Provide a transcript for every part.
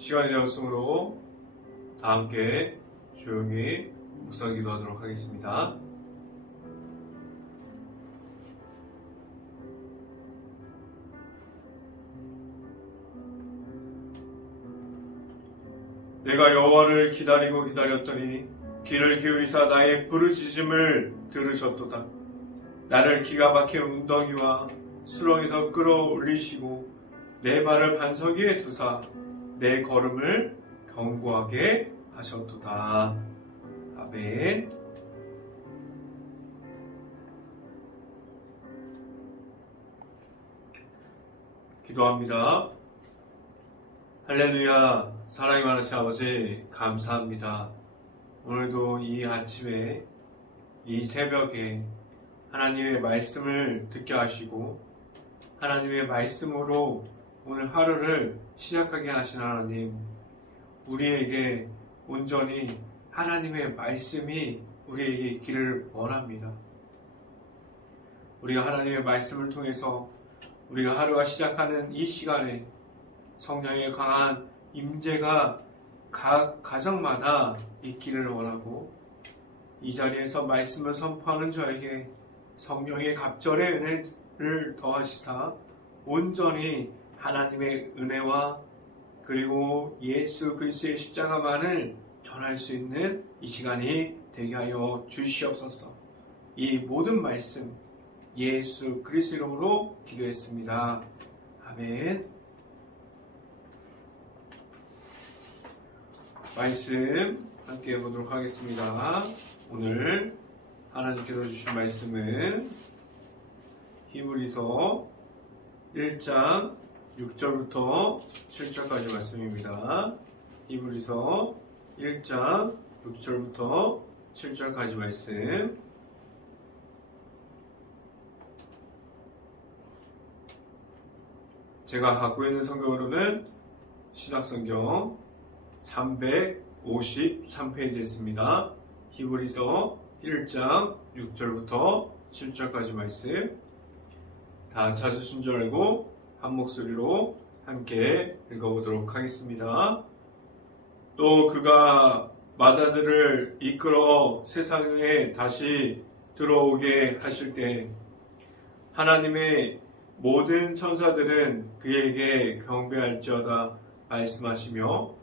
시간이 되었으므로 다 함께 조용히 묵상 기도하도록 하겠습니다. 내가 여호와를 기다리고 기다렸더니 귀를 기울이사 나의 부르짖음을 들으셨도다. 나를 기가 막힌 웅덩이와 수렁에서 끌어올리시고 내 발을 반석 위에 두사 내 걸음을 견고하게 하셨도다. 아멘. 기도합니다. 할렐루야. 사랑이 많으신 아버지 감사합니다. 오늘도 이 아침에 이 새벽에 하나님의 말씀을 듣게 하시고 하나님의 말씀으로 오늘 하루를 시작하게 하신 하나님, 우리에게 온전히 하나님의 말씀이 우리에게 있기를 원합니다. 우리가 하나님의 말씀을 통해서 우리가 하루가 시작하는 이 시간에 성령의 강한 임재가 각 가정마다 있기를 원하고, 이 자리에서 말씀을 선포하는 저에게 성령의 갑절의 은혜를 더하시사 온전히 하나님의 은혜와 그리고 예수 그리스도의 십자가만을 전할 수 있는 이 시간이 되게 하여 주시옵소서. 이 모든 말씀 예수 그리스도 이름으로 기도했습니다. 아멘. 말씀 함께 해보도록 하겠습니다. 오늘 하나님께서 주신 말씀은 히브리서 1장 6절부터 7절까지 말씀입니다. 히브리서 1장 6절부터 7절까지 말씀. 제가 갖고 있는 성경으로는 신약성경 353페이지에 있습니다. 히브리서 1장 6절부터 7절까지 말씀. 다 찾으신 줄 알고 한 목소리로 함께 읽어보도록 하겠습니다. 또 그가 마다들을 이끌어 세상에 다시 들어오게 하실 때 하나님의 모든 천사들은 그에게 경배할지어다 말씀하시며,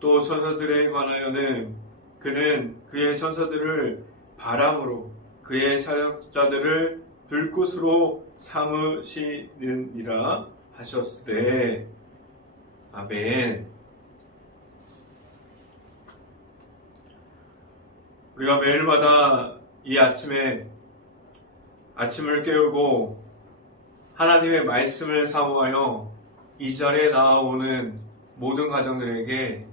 또 천사들에 관하여는 그는 그의 천사들을 바람으로 그의 사역자들을 불꽃으로 삼으시느니라 하셨으되. 아멘. 우리가 매일마다 이 아침에 아침을 깨우고 하나님의 말씀을 사모하여 이 자리에 나아오는 모든 가정들에게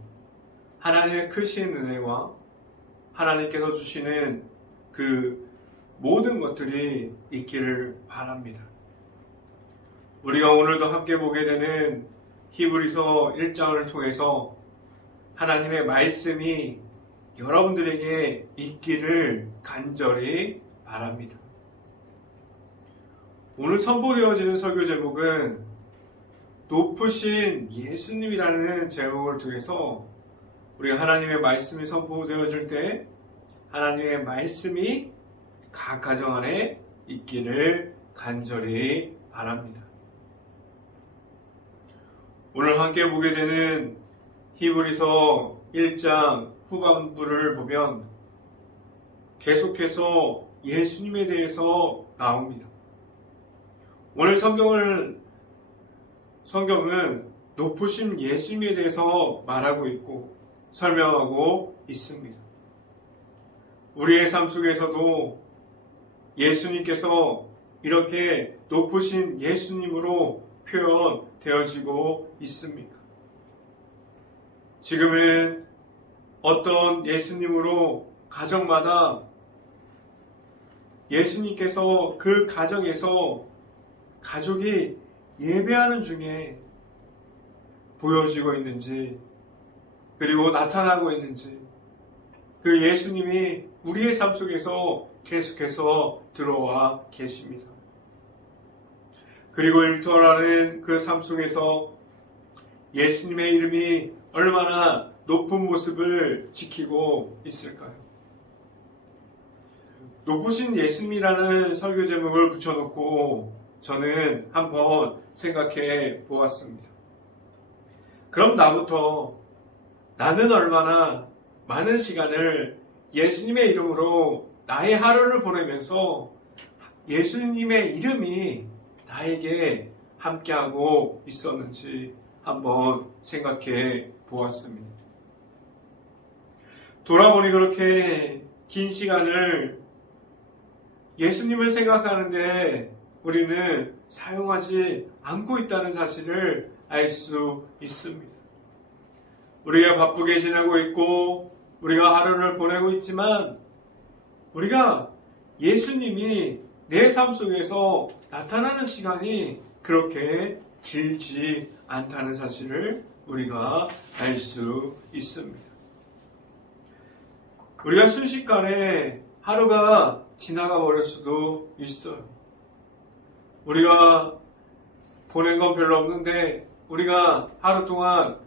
하나님의 크신 은혜와 하나님께서 주시는 그 모든 것들이 있기를 바랍니다. 우리가 오늘도 함께 보게 되는 히브리서 1장을 통해서 하나님의 말씀이 여러분들에게 있기를 간절히 바랍니다. 오늘 선포되어지는 설교 제목은 높으신 예수님이라는 제목을 통해서 우리가 하나님의 말씀이 선포되어질 때 하나님의 말씀이 각 가정 안에 있기를 간절히 바랍니다. 오늘 함께 보게 되는 히브리서 1장 후반부를 보면 계속해서 예수님에 대해서 나옵니다. 오늘 성경은 높으신 예수님에 대해서 말하고 있고 설명하고 있습니다. 우리의 삶 속에서도 예수님께서 이렇게 높으신 예수님으로 표현되어지고 있습니까? 지금은 어떤 예수님으로 가정마다 예수님께서 그 가정에서 가족이 예배하는 중에 보여지고 있는지, 그리고 나타나고 있는지, 그 예수님이 우리의 삶 속에서 계속해서 들어와 계십니다. 그리고 일터라는 그 삶 속에서 예수님의 이름이 얼마나 높은 모습을 지키고 있을까요? 높으신 예수님이라는 설교 제목을 붙여놓고 저는 한번 생각해 보았습니다. 그럼 나부터 나는 얼마나 많은 시간을 예수님의 이름으로 나의 하루를 보내면서 예수님의 이름이 나에게 함께하고 있었는지 한번 생각해 보았습니다. 돌아보니 그렇게 긴 시간을 예수님을 생각하는데 우리는 사용하지 않고 있다는 사실을 알 수 있습니다. 우리가 바쁘게 지내고 있고 우리가 하루를 보내고 있지만 우리가 예수님이 내 삶 속에서 나타나는 시간이 그렇게 길지 않다는 사실을 우리가 알 수 있습니다. 우리가 순식간에 하루가 지나가 버릴 수도 있어요. 우리가 보낸 건 별로 없는데 우리가 하루 동안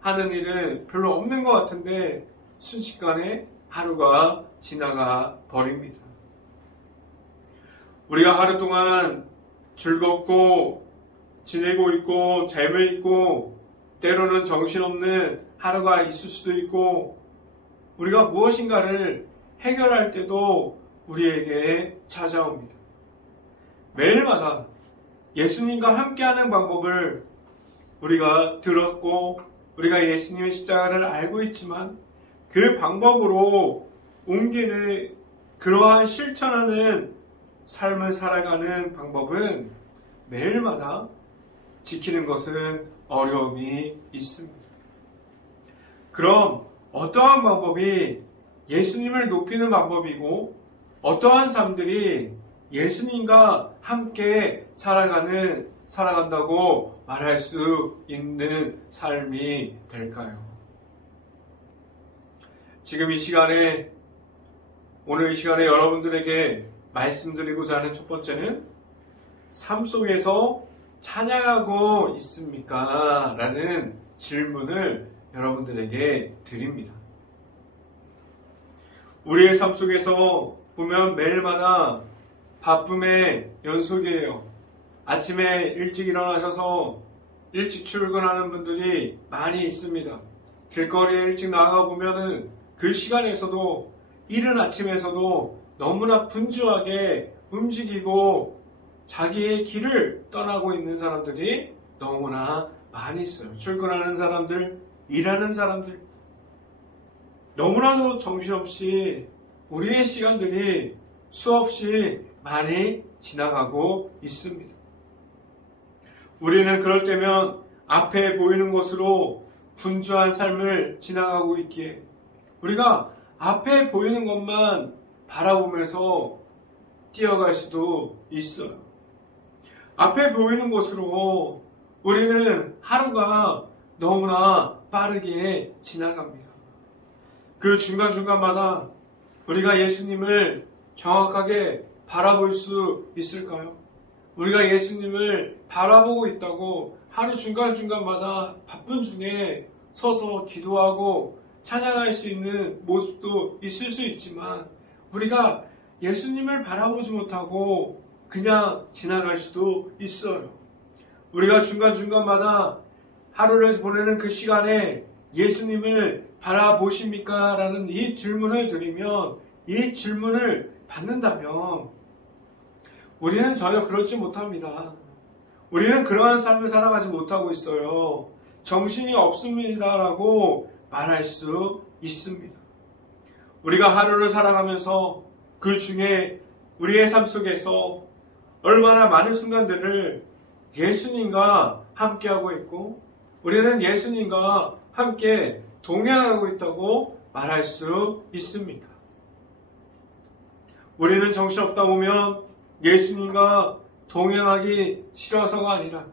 하는 일은 별로 없는 것 같은데 순식간에 하루가 지나가 버립니다. 우리가 하루 동안 즐겁고 지내고 있고 재미있고 때로는 정신없는 하루가 있을 수도 있고 우리가 무엇인가를 해결할 때도 우리에게 찾아옵니다. 매일마다 예수님과 함께하는 방법을 우리가 들었고 우리가 예수님의 십자가를 알고 있지만 그 방법으로 옮기는 그러한 실천하는 삶을 살아가는 방법은 매일마다 지키는 것은 어려움이 있습니다. 그럼 어떠한 방법이 예수님을 높이는 방법이고 어떠한 삶들이 예수님과 함께 살아간다고 말할 수 있는 삶이 될까요? 지금 이 시간에 오늘 이 시간에 여러분들에게 말씀드리고자 하는 첫 번째는 삶 속에서 찬양하고 있습니까? 라는 질문을 여러분들에게 드립니다. 우리의 삶 속에서 보면 매일마다 바쁨의 연속이에요. 아침에 일찍 일어나셔서 일찍 출근하는 분들이 많이 있습니다. 길거리에 일찍 나가 보면은 그 시간에서도 이른 아침에서도 너무나 분주하게 움직이고 자기의 길을 떠나고 있는 사람들이 너무나 많이 있어요. 출근하는 사람들, 일하는 사람들. 너무나도 정신없이 우리의 시간들이 수없이 많이 지나가고 있습니다. 우리는 그럴 때면 앞에 보이는 것으로 분주한 삶을 지나가고 있기에 우리가 앞에 보이는 것만 바라보면서 뛰어갈 수도 있어요. 앞에 보이는 것으로 우리는 하루가 너무나 빠르게 지나갑니다. 그 중간중간마다 우리가 예수님을 정확하게 바라볼 수 있을까요? 우리가 예수님을 바라보고 있다고 하루 중간중간마다 바쁜 중에 서서 기도하고 찬양할 수 있는 모습도 있을 수 있지만 우리가 예수님을 바라보지 못하고 그냥 지나갈 수도 있어요. 우리가 중간중간마다 하루를 보내는 그 시간에 예수님을 바라보십니까? 라는 이 질문을 드리면 이 질문을 받는다면 우리는 전혀 그렇지 못합니다. 우리는 그러한 삶을 살아가지 못하고 있어요. 정신이 없습니다라고 말할 수 있습니다. 우리가 하루를 살아가면서 그 중에 우리의 삶 속에서 얼마나 많은 순간들을 예수님과 함께하고 있고 우리는 예수님과 함께 동행하고 있다고 말할 수 있습니까? 우리는 정신없다 보면 예수님과 동행하기 싫어서가 아니라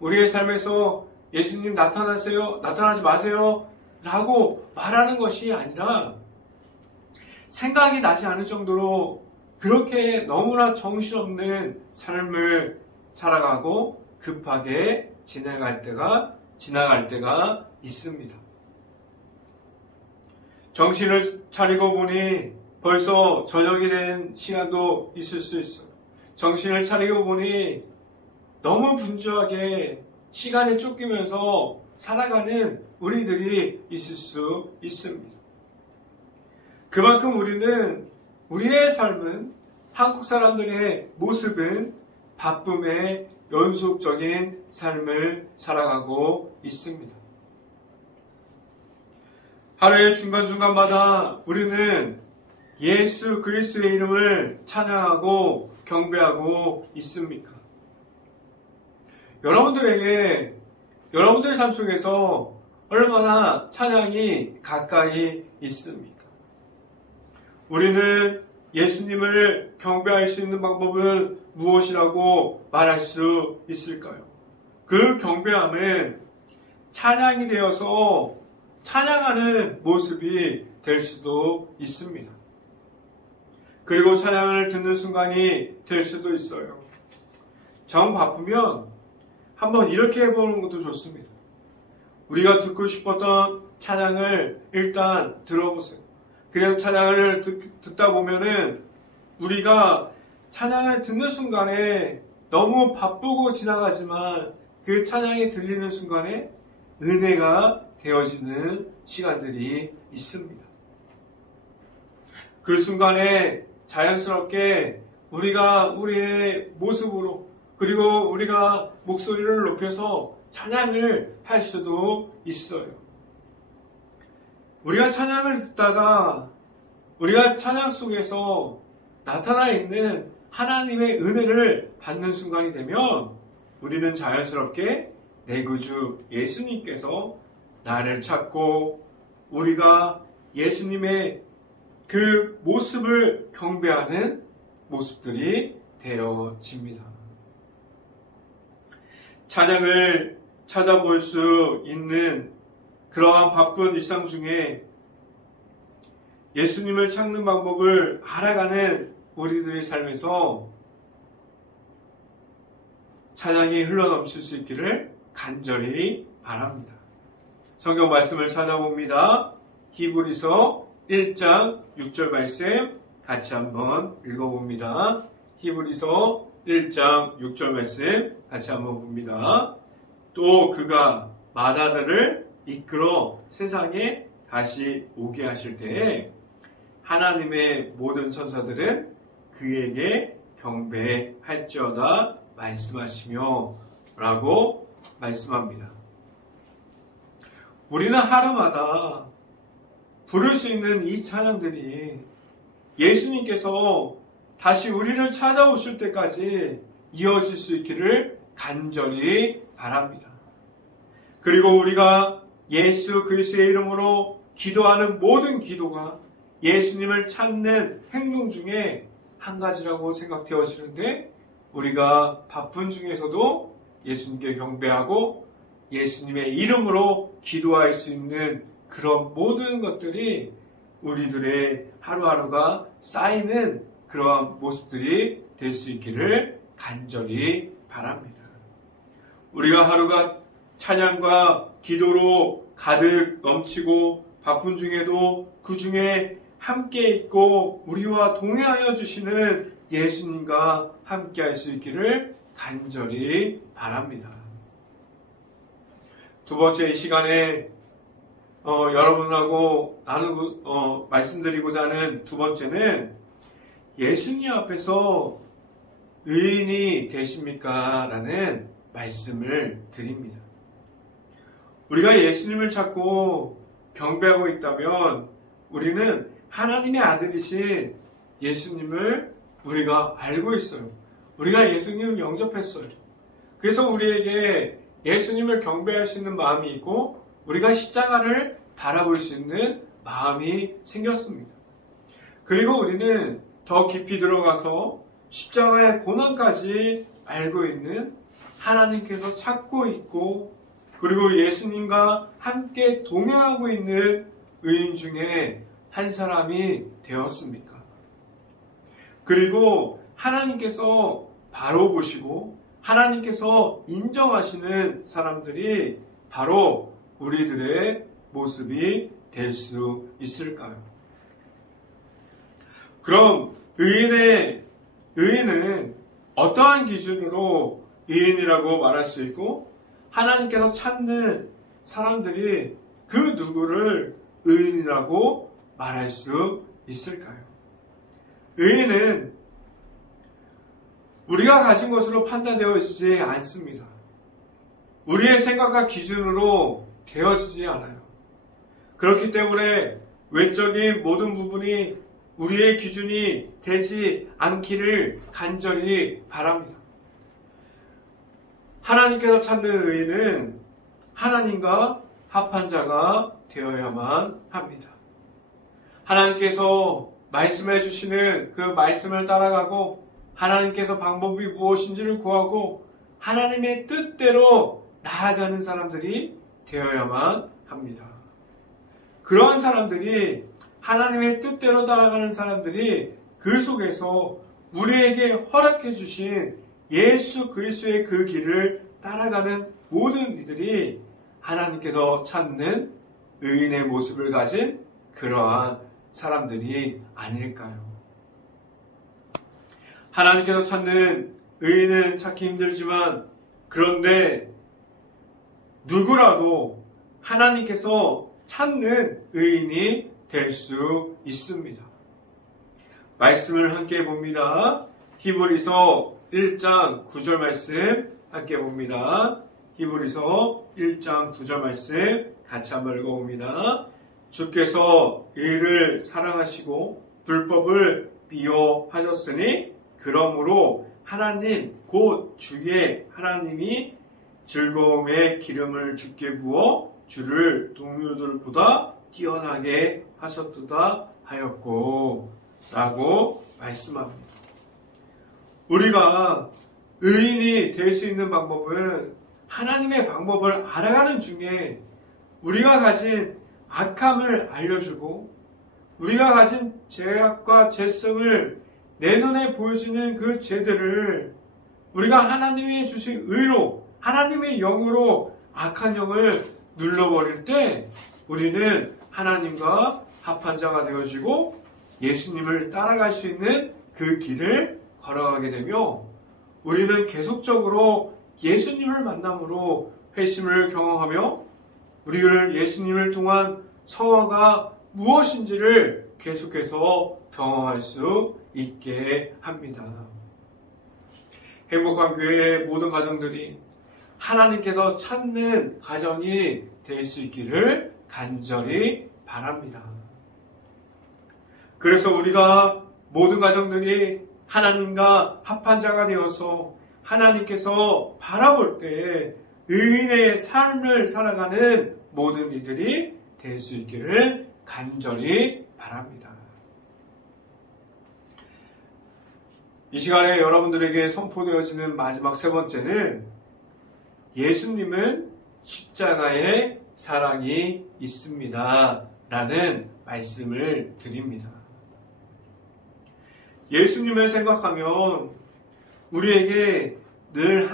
우리의 삶에서 예수님 나타나세요, 나타나지 마세요 라고 말하는 것이 아니라 생각이 나지 않을 정도로 그렇게 너무나 정신없는 삶을 살아가고 급하게 지나갈 때가 지나갈 때가 있습니다. 정신을 차리고 보니 벌써 저녁이 된 시간도 있을 수 있어요. 정신을 차리고 보니 너무 분주하게 시간에 쫓기면서 살아가는 우리들이 있을 수 있습니다. 그만큼 우리의 삶은, 한국 사람들의 모습은 바쁨의 연속적인 삶을 살아가고 있습니다. 하루의 중간중간마다 우리는 예수 그리스도의 이름을 찬양하고 경배하고 있습니까? 여러분들의 삶 속에서 얼마나 찬양이 가까이 있습니까? 우리는 예수님을 경배할 수 있는 방법은 무엇이라고 말할 수 있을까요? 그 경배함은 찬양이 되어서 찬양하는 모습이 될 수도 있습니다. 그리고 찬양을 듣는 순간이 될 수도 있어요. 정 바쁘면 한번 이렇게 해보는 것도 좋습니다. 우리가 듣고 싶었던 찬양을 일단 들어보세요. 그냥 찬양을 듣다 보면은 우리가 찬양을 듣는 순간에 너무 바쁘고 지나가지만 그 찬양이 들리는 순간에 은혜가 되어지는 시간들이 있습니다. 그 순간에 자연스럽게 우리가 우리의 모습으로, 그리고 우리가 목소리를 높여서 찬양을 할 수도 있어요. 우리가 찬양을 듣다가 우리가 찬양 속에서 나타나 있는 하나님의 은혜를 받는 순간이 되면 우리는 자연스럽게 내 구주 예수님께서 나를 찾고 우리가 예수님의 그 모습을 경배하는 모습들이 되어집니다. 찬양을 찾아볼 수 있는 그러한 바쁜 일상 중에 예수님을 찾는 방법을 알아가는 우리들의 삶에서 찬양이 흘러넘칠 수 있기를 간절히 바랍니다. 성경 말씀을 찾아봅니다. 히브리서 1장 6절 말씀 같이 한번 읽어봅니다. 히브리서 1장 6절 말씀 같이 한번 봅니다. 또 그가 마다들을 이끌어 세상에 다시 오게 하실 때에 하나님의 모든 천사들은 그에게 경배할지어다 말씀하시며 라고 말씀합니다. 우리는 하루마다 부를 수 있는 이 찬양들이 예수님께서 다시 우리를 찾아오실 때까지 이어질 수 있기를 간절히 바랍니다. 그리고 우리가 예수 그리스도의 이름으로 기도하는 모든 기도가 예수님을 찾는 행동 중에 한 가지라고 생각되어지는데, 우리가 바쁜 중에서도 예수님께 경배하고 예수님의 이름으로 기도할 수 있는 그런 모든 것들이 우리들의 하루하루가 쌓이는 그러한 모습들이 될 수 있기를 간절히 바랍니다. 우리가 하루가 찬양과 기도로 가득 넘치고 바쁜 중에도 그 중에 함께 있고 우리와 동행하여 주시는 예수님과 함께 할 수 있기를 간절히 바랍니다. 두 번째 이 시간에 여러분하고 말씀드리고자 하는 두 번째는 예수님 앞에서 의인이 되십니까? 라는 말씀을 드립니다. 우리가 예수님을 찾고 경배하고 있다면 우리는 하나님의 아들이신 예수님을 우리가 알고 있어요. 우리가 예수님을 영접했어요. 그래서 우리에게 예수님을 경배할 수 있는 마음이 있고 우리가 십자가를 바라볼 수 있는 마음이 생겼습니다. 그리고 우리는 더 깊이 들어가서 십자가의 고난까지 알고 있는 하나님께서 찾고 있고 그리고 예수님과 함께 동행하고 있는 의인 중에 한 사람이 되었습니까? 그리고 하나님께서 바로 보시고 하나님께서 인정하시는 사람들이 바로 우리들의 모습이 될 수 있을까요? 그럼 의인은 어떠한 기준으로 의인이라고 말할 수 있고 하나님께서 찾는 사람들이 그 누구를 의인이라고 말할 수 있을까요? 의인은 우리가 가진 것으로 판단되어 있지 않습니다. 우리의 생각과 기준으로 되어지지 않아요. 그렇기 때문에 외적인 모든 부분이 우리의 기준이 되지 않기를 간절히 바랍니다. 하나님께서 찾는 의인은 하나님과 합한 자가 되어야만 합니다. 하나님께서 말씀해 주시는 그 말씀을 따라가고 하나님께서 방법이 무엇인지를 구하고 하나님의 뜻대로 나아가는 사람들이 되어야만 합니다. 그러한 사람들이 하나님의 뜻대로 따라가는 사람들이 그 속에서 우리에게 허락해 주신 예수 그리스도의 그 길을 따라가는 모든 이들이 하나님께서 찾는 의인의 모습을 가진 그러한 사람들이 아닐까요? 하나님께서 찾는 의인은 찾기 힘들지만 그런데 누구라도 하나님께서 찾는 의인이 될 수 있습니다. 말씀을 함께 봅니다. 히브리서 1장 9절 말씀 함께 봅니다. 히브리서 1장 9절 말씀 같이 한번 읽어봅니다. 주께서 의를 사랑하시고 불법을 미워하셨으니 그러므로 하나님 곧 주의 하나님이 즐거움의 기름을 주께 부어 주를 동료들보다 뛰어나게 하셨도다 하였고 라고 말씀합니다. 우리가 의인이 될 수 있는 방법은 하나님의 방법을 알아가는 중에 우리가 가진 악함을 알려주고 우리가 가진 죄악과 죄성을 내 눈에 보여지는 그 죄들을 우리가 하나님이 주신 의로 하나님의 영으로 악한 영을 눌러버릴 때 우리는 하나님과 합한 자가 되어지고 예수님을 따라갈 수 있는 그 길을 걸어가게 되며 우리는 계속적으로 예수님을 만남으로 회심을 경험하며 우리를 예수님을 통한 성화가 무엇인지를 계속해서 경험할 수 있게 합니다. 행복한 교회의 모든 가정들이 하나님께서 찾는 가정이 될 수 있기를 간절히 바랍니다. 그래서 우리가 모든 가정들이 하나님과 합한 자가 되어서 하나님께서 바라볼 때 의인의 삶을 살아가는 모든 이들이 될 수 있기를 간절히 바랍니다. 이 시간에 여러분들에게 선포되어지는 마지막 세 번째는 예수님은 십자가의 사랑이 있습니다. 라는 말씀을 드립니다. 예수님을 생각하면 우리에게 늘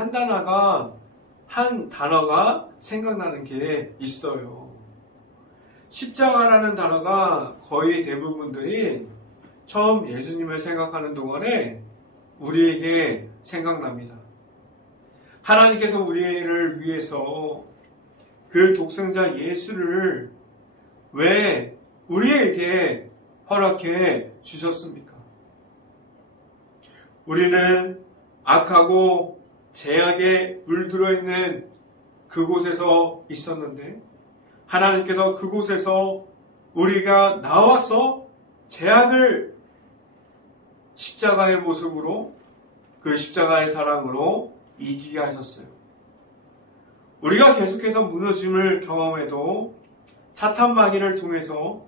한 단어가 생각나는 게 있어요. 십자가라는 단어가 거의 대부분들이 처음 예수님을 생각하는 동안에 우리에게 생각납니다. 하나님께서 우리를 위해서 그 독생자 예수를 왜 우리에게 허락해 주셨습니까? 우리는 악하고 죄악에 물들어 있는 그곳에서 있었는데 하나님께서 그곳에서 우리가 나와서 죄악을 십자가의 모습으로 그 십자가의 사랑으로 이기게 하셨어요. 우리가 계속해서 무너짐을 경험해도 사탄 마귀를 통해서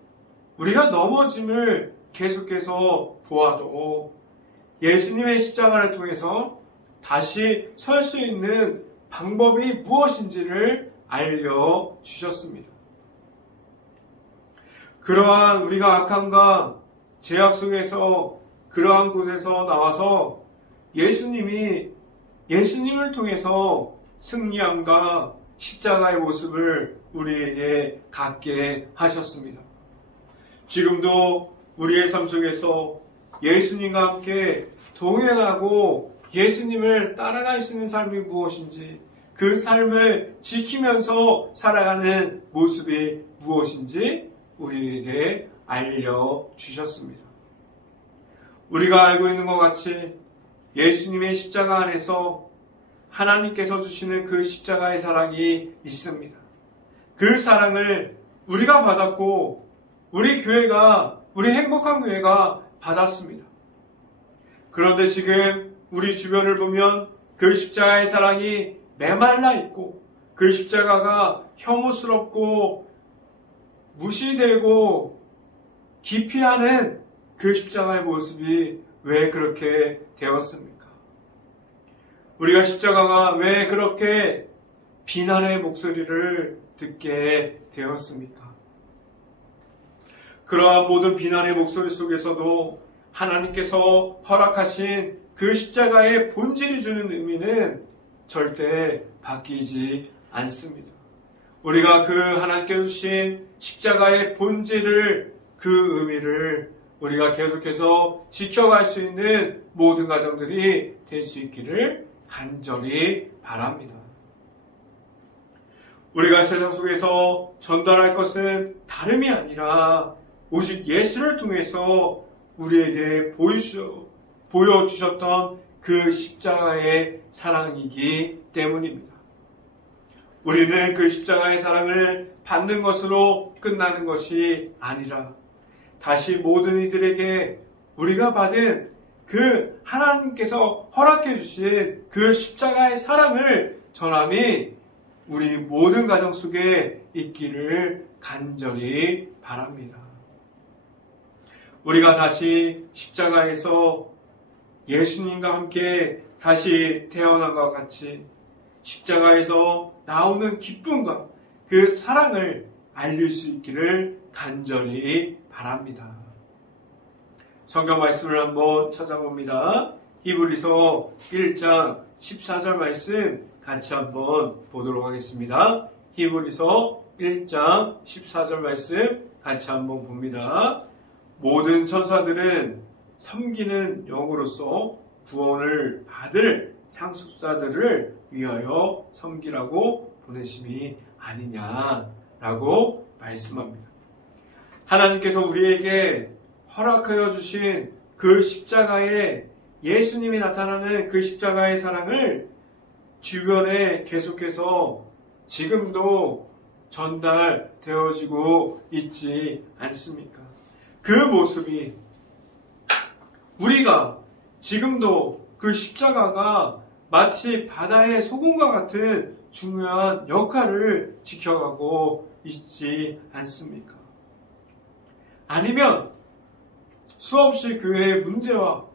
우리가 넘어짐을 계속해서 보아도 예수님의 십자가를 통해서 다시 설 수 있는 방법이 무엇인지를 알려주셨습니다. 그러한 우리가 악함과 죄악 속에서 그러한 곳에서 나와서 예수님을 통해서 승리함과 십자가의 모습을 우리에게 갖게 하셨습니다. 지금도 우리의 삶 속에서 예수님과 함께 동행하고 예수님을 따라갈 수 있는 삶이 무엇인지, 그 삶을 지키면서 살아가는 모습이 무엇인지 우리에게 알려주셨습니다. 우리가 알고 있는 것 같이 예수님의 십자가 안에서 하나님께서 주시는 그 십자가의 사랑이 있습니다. 그 사랑을 우리가 받았고 우리 교회가, 우리 행복한 교회가 받았습니다. 그런데 지금 우리 주변을 보면 그 십자가의 사랑이 메말라 있고 그 십자가가 혐오스럽고 무시되고 기피하는 그 십자가의 모습이 왜 그렇게 되었습니까? 우리가 십자가가 왜 그렇게 비난의 목소리를 듣게 되었습니까? 그러한 모든 비난의 목소리 속에서도 하나님께서 허락하신 그 십자가의 본질이 주는 의미는 절대 바뀌지 않습니다. 우리가 그 하나님께서 주신 십자가의 본질을, 그 의미를 우리가 계속해서 지켜갈 수 있는 모든 가정들이 될 수 있기를 간절히 바랍니다. 우리가 세상 속에서 전달할 것은 다름이 아니라 오직 예수를 통해서 우리에게 보여주셨던 그 십자가의 사랑이기 때문입니다. 우리는 그 십자가의 사랑을 받는 것으로 끝나는 것이 아니라 다시 모든 이들에게 우리가 받은 그 하나님께서 허락해 주신 그 십자가의 사랑을 전함이 우리 모든 가정 속에 있기를 간절히 바랍니다. 우리가 다시 십자가에서 예수님과 함께 다시 태어난 것 같이 십자가에서 나오는 기쁨과 그 사랑을 알릴 수 있기를 간절히 바랍니다. 성경 말씀을 한번 찾아봅니다. 히브리서 1장 14절 말씀 같이 한번 보도록 하겠습니다. 히브리서 1장 14절 말씀 같이 한번 봅니다. 모든 천사들은 섬기는 영으로서 구원을 받을 상속자들을 위하여 섬기라고 보내심이 아니냐라고 말씀합니다. 하나님께서 우리에게 허락하여 주신 그 십자가에 예수님이 나타나는 그 십자가의 사랑을 주변에 계속해서 지금도 전달되어지고 있지 않습니까? 그 모습이 우리가 지금도 그 십자가가 마치 바다의 소금과 같은 중요한 역할을 지켜가고 있지 않습니까? 아니면 수없이 교회의 문제와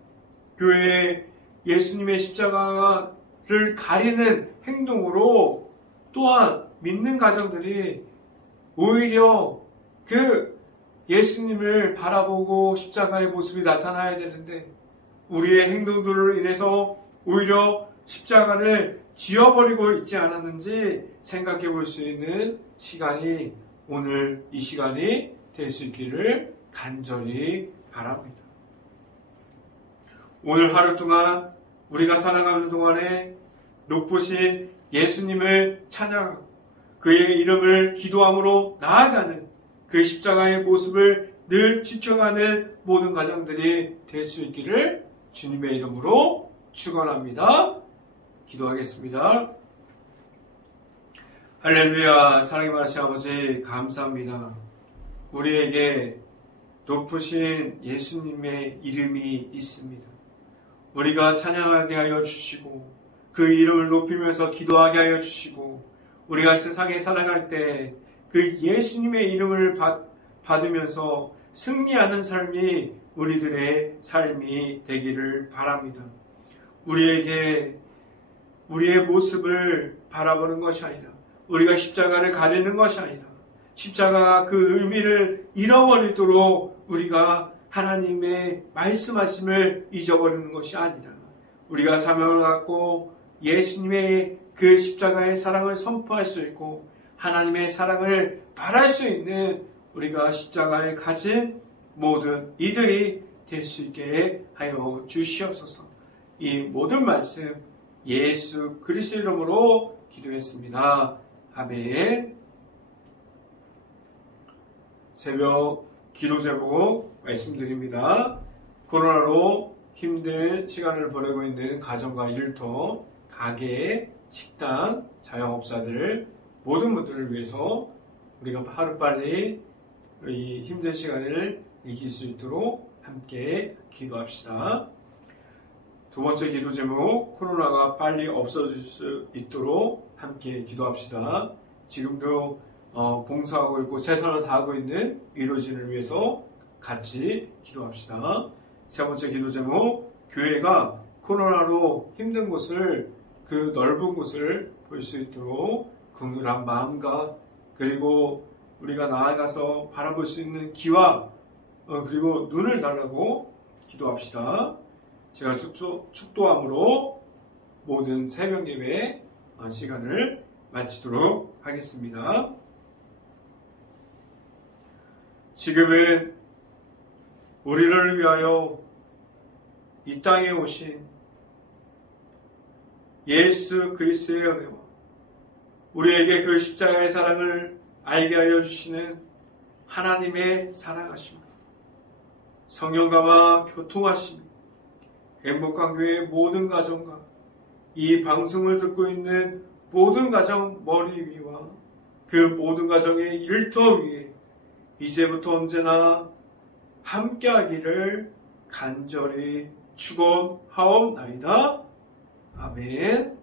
교회의 예수님의 십자가를 가리는 행동으로 또한 믿는 가정들이 오히려 그 예수님을 바라보고 십자가의 모습이 나타나야 되는데 우리의 행동들로 인해서 오히려 십자가를 지워버리고 있지 않았는지 생각해 볼 수 있는 시간이 오늘 이 시간이 될 수 있기를 간절히 바랍니다. 오늘 하루 동안 우리가 살아가는 동안에 높으신 예수님을 찬양하고 그의 이름을 기도함으로 나아가는 그 십자가의 모습을 늘 지켜가는 모든 가정들이 될 수 있기를 주님의 이름으로 축원합니다. 기도하겠습니다. 할렐루야. 사랑의 많으신 아버지 감사합니다. 우리에게 높으신 예수님의 이름이 있습니다. 우리가 찬양하게 하여 주시고 그 이름을 높이면서 기도하게 하여 주시고 우리가 세상에 살아갈 때 그 예수님의 이름을 받으면서 승리하는 삶이 우리들의 삶이 되기를 바랍니다. 우리에게 우리의 모습을 바라보는 것이 아니라 우리가 십자가를 가리는 것이 아니라 십자가가 그 의미를 잃어버리도록 우리가 하나님의 말씀하심을 잊어버리는 것이 아니라 우리가 사명을 갖고 예수님의 그 십자가의 사랑을 선포할 수 있고 하나님의 사랑을 바랄 수 있는 우리가 십자가에 가진 모든 이들이 될 수 있게 하여 주시옵소서. 이 모든 말씀 예수 그리스도 이름으로 기도했습니다. 아멘. 새벽 기도 제목 말씀드립니다. 코로나로 힘든 시간을 보내고 있는 가정과 일터, 가게, 식당, 자영업자들 모든 분들을 위해서 우리가 하루빨리 이 힘든 시간을 이길 수 있도록 함께 기도합시다. 두 번째 기도 제목, 코로나가 빨리 없어질 수 있도록 함께 기도합시다. 지금도 봉사하고 있고 최선을 다하고 있는 의료진을 위해서 같이 기도합시다. 세 번째 기도 제목, 교회가 코로나로 힘든 곳을, 그 넓은 곳을 볼 수 있도록 긍휼한 마음과 그리고 우리가 나아가서 바라볼 수 있는 귀와 그리고 눈을 달라고 기도합시다. 제가 축도함으로 모든 새벽 예배 시간을 마치도록 하겠습니다. 지금은 우리를 위하여 이 땅에 오신 예수 그리스도의 은혜와 우리에게 그 십자가의 사랑을 알게 하여 주시는 하나님의 사랑하심, 성령과와 교통하심, 행복한 교회의 모든 가정과 이 방송을 듣고 있는 모든 가정 머리 위와 그 모든 가정의 일터 위에 이제부터 언제나 함께하기를 간절히 축원하옵나이다. 아멘.